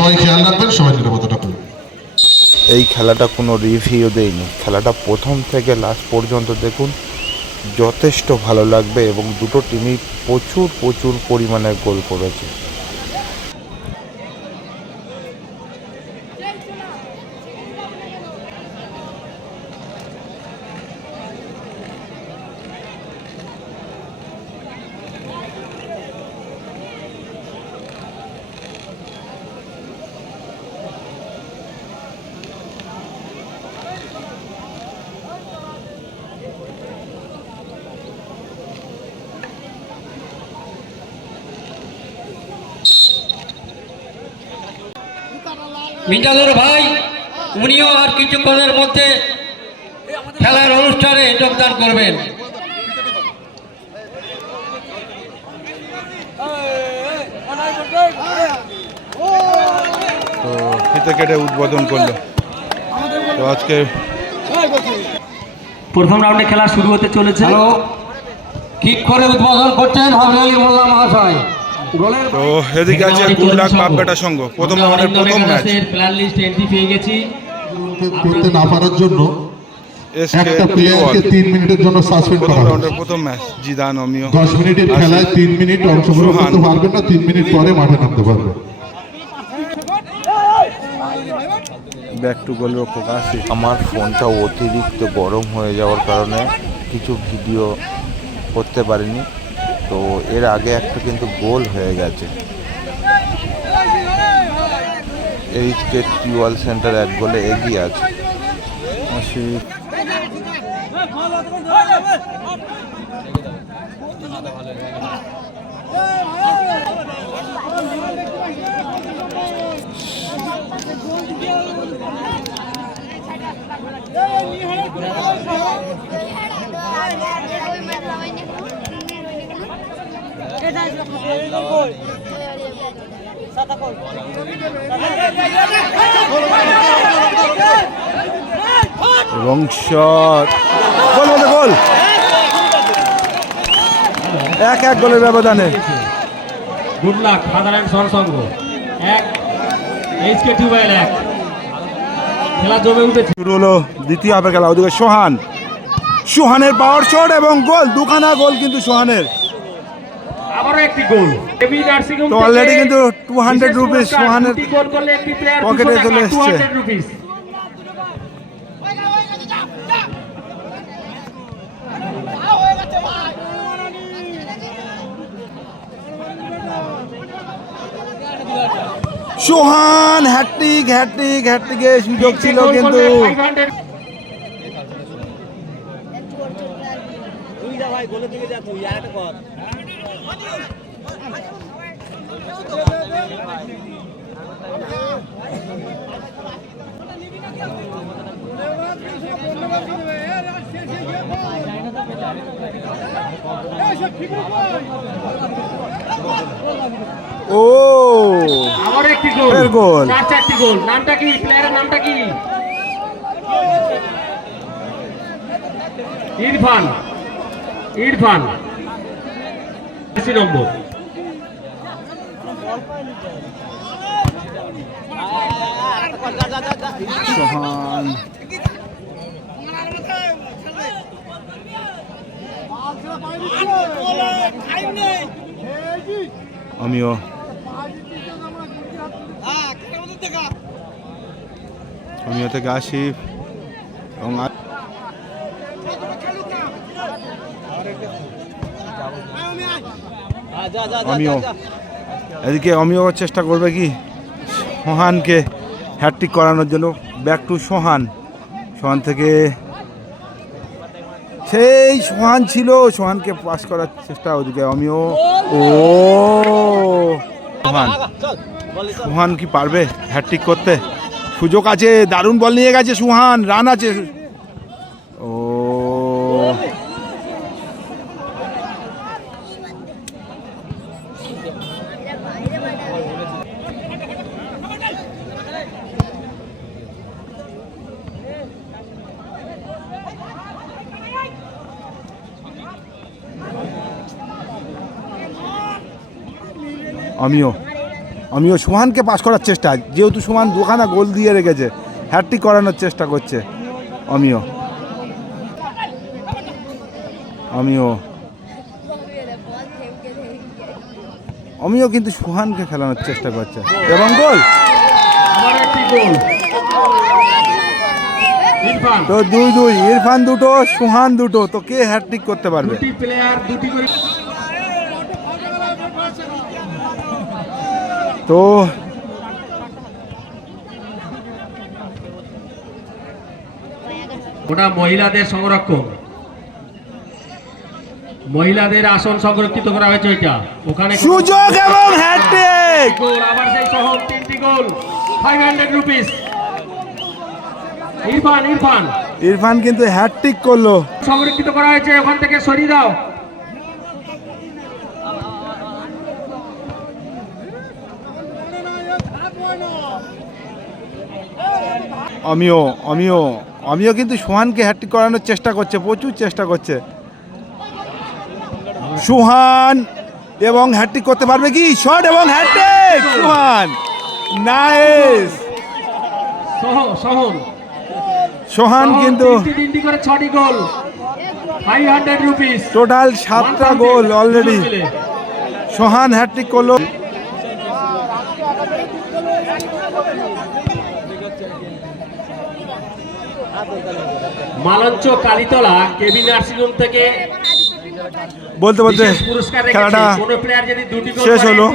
সবাই খেয়াল রাখবেন, সবাই নিরাপত্তাটা করবেন এই খেলাটা কোনো রিভিউ দেয়নি খেলাটা প্রথম থেকে লাস্ট পর্যন্ত দেখুন, যথেষ্ট ভালো লাগবে এবং দুটো টিমই প্রচুর প্রচুর পরিমাণে গোল করেছে। মিন্টাদুর ভাই উনিও আর কিছুক্ষণের মধ্যে খেলার অনুষ্ঠানে যোগদান করবেন। তো ফিতে কেটে উদ্বোধন করল। তো আজকে প্রথম রাউন্ডে খেলা শুরু হতে চলেছে। কিক করে উদ্বোধন করছেন হজরত মোল্লা মহাশয়? তো এদিকে আছে গুডলাক বাপবেটা সংঘ। প্রথম রাউন্ডের প্রথম ম্যাচ। প্ল্যান লিস্ট এন্ট্রি পেয়ে গেছি। করতে না পারার জন্য একটা প্লেয়ারকে তিন মিনিটের জন্য সাসপেন্ড করা হয়। প্রথম ম্যাচ জিদান অমিয় দশ মিনিটের খেলায় তিন মিনিট অংশগ্রহণ করতে পারবেন না তিন মিনিট পরে মাঠে নামতে পারবেন। ব্যাক টু গোলরক্ষক আসি আমার ফোনটা অতিরিক্ত গরম হয়ে যাওয়ার কারণে কিছু ভিডিও করতে পারিনি। তো এর আগে একটা কিন্তু গোল হয়ে গেছে এইচ কে টিউয়াল সেন্টার এক গোলে এগিয়ে আছে আসি এবং শট গোল এক এক গোলের ব্যবধানে। গুড লাক সাধারণ সরসঙ্গ এক এইচকে টিউবওয়েল এক। খেলা জমে উঠেছে। শুরু হলো দ্বিতীয় হাফের খেলা। ওদিকে সোহান। সোহানের পাওয়ার শট এবং গোল। দুখানা গোল কিন্তু সোহানের আবারও একটি গোল এবি নার্সিং হোম তো কিন্তু 200 rupees সোহানের গোল করলে পকেটে চলে এসছে। 200 rupees Sohan hat trick hat trick হ্যাট্রিকের সুযোগ ছিল গোল কিন্তু। করলে 500 ও! আবার একটি গোল। গোল। চার চারটি গোল। নামটা কি? প্লেয়ারের নামটা কি? ইরফান। ইরফান। নম্বর সোহান আমিও আমিও থেকে আসিফ এবং আ- অমিয়। এদিকে অমিয় চেষ্টা করবে কি? সোহানকে হ্যাট্রিক করানোর জন্য। ব্যাক টু সোহান। সোহান থেকে সেই সোহান ছিল। সোহানকে পাস করার চেষ্টা ওদিকে অমিয়। ও! সোহান। সোহান কি পারবে হ্যাট্রিক করতে? সুযোগ আছে, দারুণ বল নিয়ে গেছে সুহান। রান আছে। আমিও। আমিও সুহানকে পাস করার চেষ্টা। যেহেতু সুহান দুখানা গোল দিয়ে রেখেছে হ্যাট্রিক করানোর চেষ্টা করছে। আমিও। আমিও। আমিও কিন্তু সুহানকে খেলানোর চেষ্টা করছে। এবং গোল তো দুই দুই ইরফান দুটো সুহান দুটো। তো কে হ্যাট্রিক করতে পারবে দুটি প্লেয়ার দুটি করে তো ওটা মহিলাদের সংরক্ষণ। মহিলাদের আসন সংরক্ষিত করা হয়েছে ওইটা। ওখানে সুযোগ এবং গোল আবার সেই সহ তিনটি goal five hundred rupees Irfan Irfan. Irfan কিন্তু হ্যাট্রিক করল। সংরক্ষিত করা হয়েছে ওখান থেকে সরিয়ে দাও। আমিও আমিও আমিও কিন্তু সুহানকে হ্যাট্রিক করানোর চেষ্টা করছে প্রচুর চেষ্টা করছে। সুহান এবং হ্যাট্রিক করতে পারবে কি? শট এবং হ্যাট্রিক! সুহান নাইস! সোহান কিন্তু টোটাল সাতটা গোল অলরেডি সোহান হ্যাট্রিক করল। মালঞ্চ কালীতলা কেবি নার্সিংহোম থেকে বলতে বলতে খেলাটা কোনো প্লেয়ার যদি দুটি গোল শেষ হলো।